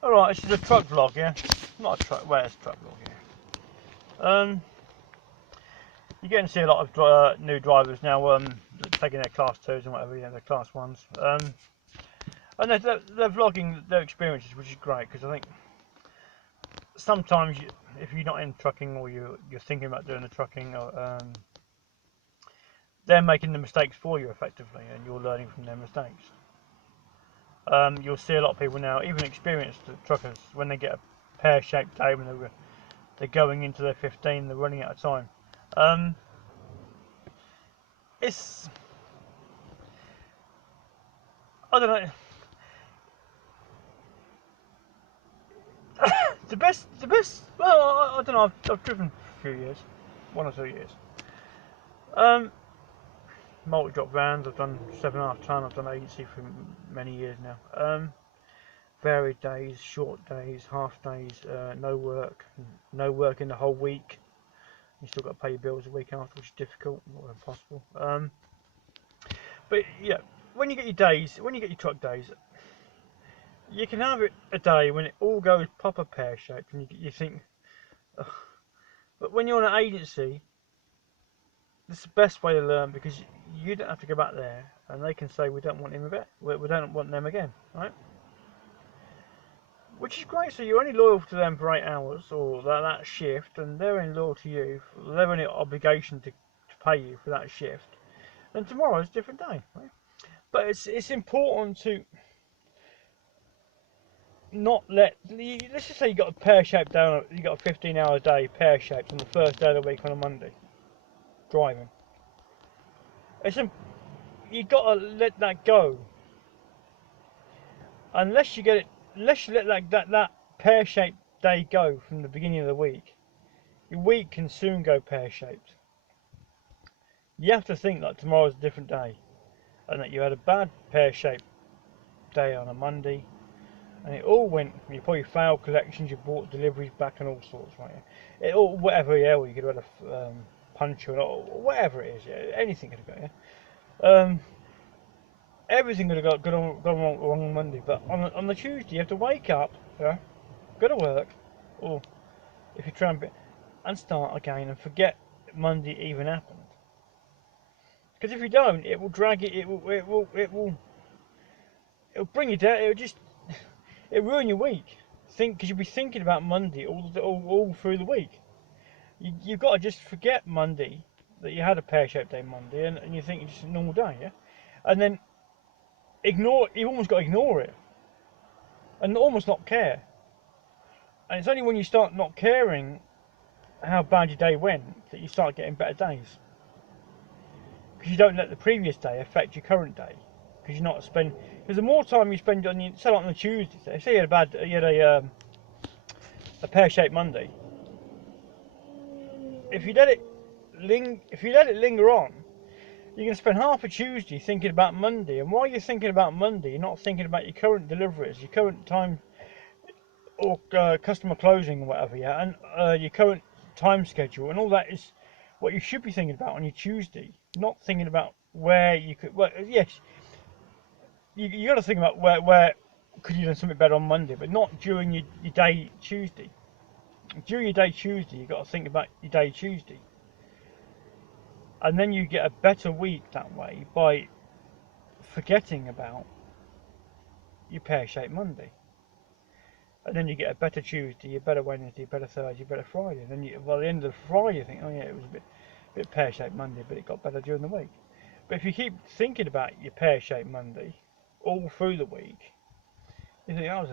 Alright, this is a truck vlog, yeah? Not a truck, well, it's a truck vlog, yeah. You're getting to see a lot of new drivers now taking their class 2s and whatever, their class 1s. And they're vlogging their experiences, which is great, because I think sometimes if you're not in trucking or you're thinking about doing the trucking, they're making the mistakes for you effectively, and you're learning from their mistakes. You'll see a lot of people now, even experienced truckers, when they get a pear-shaped day when they're going into their 15, they're running out of time. It's, I don't know, the best, well, I don't know, I've driven for a few years, 1 or 2 years. Multi-drop vans, I've done 7.5 ton, I've done agency for many years now. Varied days, short days, half days, no work in the whole week. You still got to pay your bills a week after, which is difficult or impossible. But yeah, when you get your days, when you get your truck days, you can have it a day when it all goes proper pear-shaped, and you think, ugh. But when you're on an agency, it's the best way to learn, because you don't have to go back there, and they can say we don't want him again, we don't want them again, right? Which is great. So you're only loyal to them for 8 hours or that shift, and they're only loyal to you. They're only obligation to pay you for that shift. And tomorrow's a different day, right? But it's important to not let. Let's just say you got a pear-shaped day. You got a 15-hour day pear-shaped on the first day of the week on a Monday, driving. You got to let that go. Unless you let that pear-shaped day go from the beginning of the week, your week can soon go pear-shaped. You have to think that tomorrow's a different day, and that you had a bad pear-shaped day on a Monday, and it all went. You probably failed collections, you brought deliveries back, and all sorts, right? It all whatever, yeah. Or you could have had a puncture or whatever it is. Yeah, anything could have gone. Yeah. Everything could have gone wrong on Monday, but on the Tuesday you have to wake up, yeah, go to work, or if you try and start again and forget Monday even happened. Because if you don't, it will drag it. It'll bring you down. It'll ruin your week. Because you'll be thinking about Monday all through the week. You've got to just forget Monday, that you had a pear-shaped day Monday, and you think it's just a normal day, yeah. And then you've almost got to ignore it, and almost not care. And it's only when you start not caring how bad your day went that you start getting better days. Because you don't let the previous day affect your current day. Because you're not because the more time you spend on say like on a Tuesday, say you had a pear-shaped Monday. If you let it linger on, you're going to spend half a Tuesday thinking about Monday, and while you're thinking about Monday, you're not thinking about your current deliveries, your current time, or customer closing or whatever, yeah, and your current time schedule, and all that is what you should be thinking about on your Tuesday. Not thinking about where you could. Well, yes, you got to think about where could you do something better on Monday, but not during your day Tuesday. During your day Tuesday, you got to think about your day Tuesday. And then you get a better week that way by forgetting about your pear-shaped Monday. And then you get a better Tuesday, a better Wednesday, a better Thursday, a better Friday. And then by the end of the Friday, you think, oh yeah, it was a bit pear-shaped Monday, but it got better during the week. But if you keep thinking about your pear-shaped Monday all through the week, you think, that was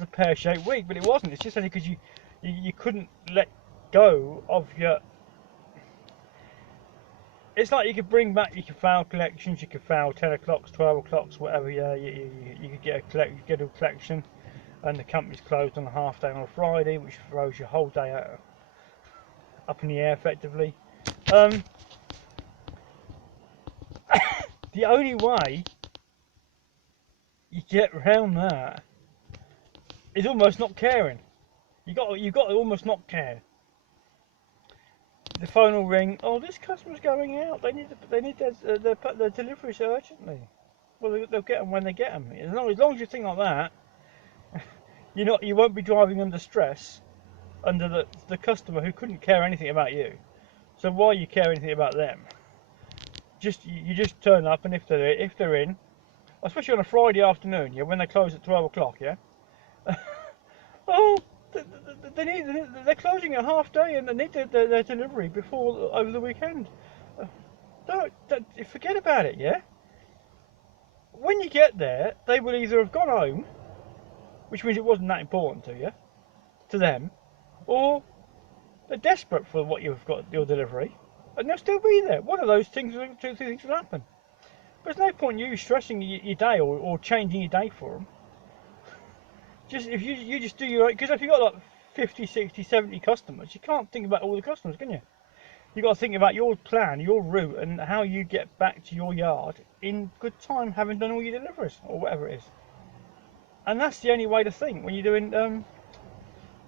a pear-shaped week, but it wasn't. It's just only because you couldn't let go of your. It's like you could bring back, you could fail collections, you could fail 10 o'clocks, 12 o'clocks, whatever. Yeah, you could get a collection, and the company's closed on a half day on a Friday, which throws your whole day up in the air effectively. The only way you get around that is almost not caring. You got to almost not care. The phone will ring. Oh, this customer's going out. They need their deliveries urgently. Well, they'll get them when they get them. As long as you think like that, You won't be driving under stress under the customer who couldn't care anything about you. So why you care anything about them? You just turn up, and if they're in, especially on a Friday afternoon, yeah, when they close at 12 o'clock, yeah. Oh, they're closing at half day, and they need their delivery before over the weekend. Don't forget about it, yeah. When you get there, they will either have gone home, which means it wasn't that important to them, or they're desperate for what you've got your delivery, and they'll still be there. One of those things, two things will happen. But there's no point in you stressing your day or changing your day for them. Just if you just do your, because if you've got like 50, 60, 70 customers, you can't think about all the customers, can you? You've got to think about your plan, your route, and how you get back to your yard in good time, having done all your deliveries or whatever it is. And that's the only way to think when you're doing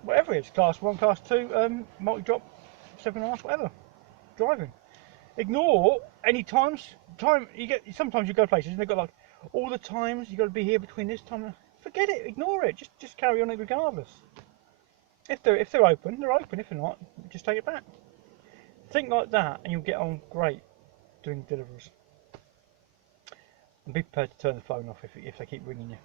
whatever it is, class 1, class 2, multi-drop, 7.5, whatever, driving. Ignore any time you get. Sometimes you go places and they've got like all the times you got to be here between this time. Forget it. Ignore it. Just carry on it regardless. If they're open, they're open. If they're not, just take it back. Think like that, and you'll get on great doing deliveries. And be prepared to turn the phone off if they keep ringing you.